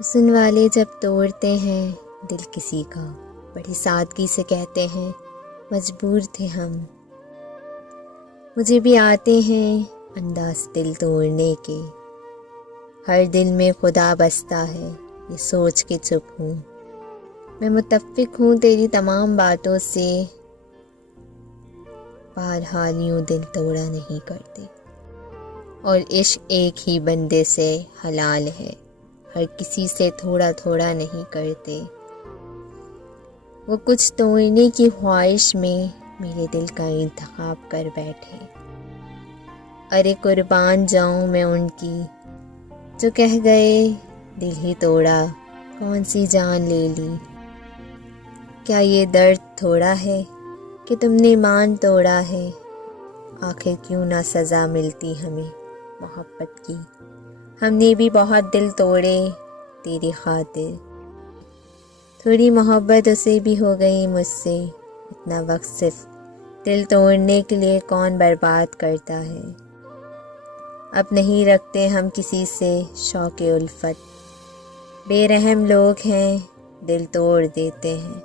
حسن والے جب توڑتے ہیں دل کسی کا، بڑی سادگی سے کہتے ہیں مجبور تھے ہم۔ مجھے بھی آتے ہیں انداز دل توڑنے کے، ہر دل میں خدا بستا ہے یہ سوچ کے چپ ہوں۔ میں متفق ہوں تیری تمام باتوں سے، بہرحال یوں دل توڑا نہیں کرتے، اور عشق ایک ہی بندے سے حلال ہے، ہر کسی سے تھوڑا تھوڑا نہیں کرتے۔ وہ کچھ توڑنے کی خواہش میں میرے دل کا انتخاب کر بیٹھے، ارے قربان جاؤں میں ان کی جو کہہ گئے دل ہی توڑا کون سی جان لے لی۔ کیا یہ درد تھوڑا ہے کہ تم نے مان توڑا ہے، آخر کیوں نہ سزا ملتی ہمیں محبت کی۔ ہم نے بھی بہت دل توڑے تیری خاطر، تھوڑی محبت اسے بھی ہو گئی مجھ سے، اتنا وقت صرف دل توڑنے کے لیے کون برباد کرتا ہے۔ اب نہیں رکھتے ہم کسی سے شوق الفت، بے رحم لوگ ہیں دل توڑ دیتے ہیں۔